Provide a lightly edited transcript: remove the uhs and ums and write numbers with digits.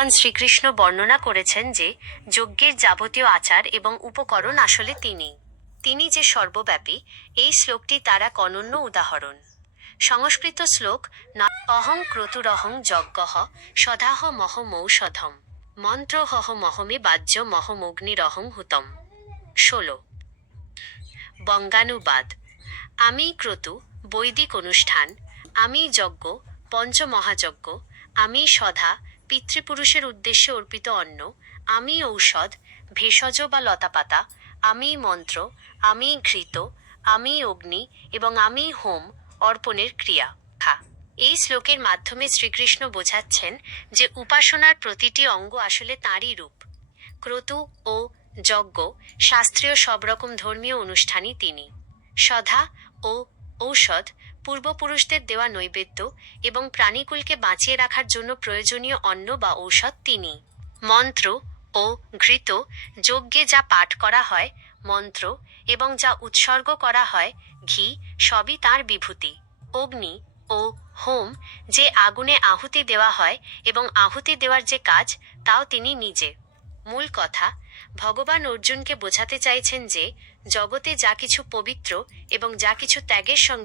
ভগবান শ্রীকৃষ্ণ বর্ণনা করেছেন যে যজ্ঞের যাবতীয় আচার এবং উপকরণ আসলে তিনি যে সর্বব্যাপী। এই শ্লোকটি তার এক অনন্য উদাহরণ। সংস্কৃত শ্লোক না অহং ক্রতুরহং যজ্ঞঃ সদাহ মহমৌষধম মন্ত্র হহ মহমে বাহ্য মহমগ্নিরহং হুতম। 16। বঙ্গানুবাদ। আমি ক্রতু বৈদিক অনুষ্ঠান, আমি যজ্ঞ পঞ্চমহাযজ্ঞ, আমি সধা পিতৃপুরুষের উদ্দেশ্যে অর্পিত অন্ন, আমি ঔষধ ভেষজ বা লতাপাতা, আমি মন্ত্র, আমি ঘৃত, আমি অগ্নি এবং আমি হোম অর্পণের ক্রিয়া। এই শ্লোকের মাধ্যমে শ্রীকৃষ্ণ বোঝাচ্ছেন যে উপাসনার প্রতিটি অঙ্গ আসলে তাঁরই রূপ। ক্রতু ও যজ্ঞ শাস্ত্রীয় সব রকম ধর্মীয় অনুষ্ঠানই তিনি। সধা ও ঔষধ পূর্বপুরুষদের দেওয়া নৈবেদ্য এবং প্রাণীকুলকে বাঁচিয়ে রাখার জন্য প্রয়োজনীয় অন্ন বা ঔষধ তিনি। মন্ত্র ও ঘৃত যজ্ঞে যা পাঠ করা হয়, মন্ত্র এবং যা উৎসর্গ করা হয়, ঘি, সবই তাঁর বিভূতি। অগ্নি ও হোম যে আগুনে আহুতি দেওয়া হয় এবং আহুতি দেওয়ার যে কাজ, তাও তিনি নিজে। মূল কথা, ভগবান অর্জুনকে বোঝাতে চাইছেন যে জগতে যা কিছু পবিত্র এবং যা কিছু ত্যাগের সঙ্গে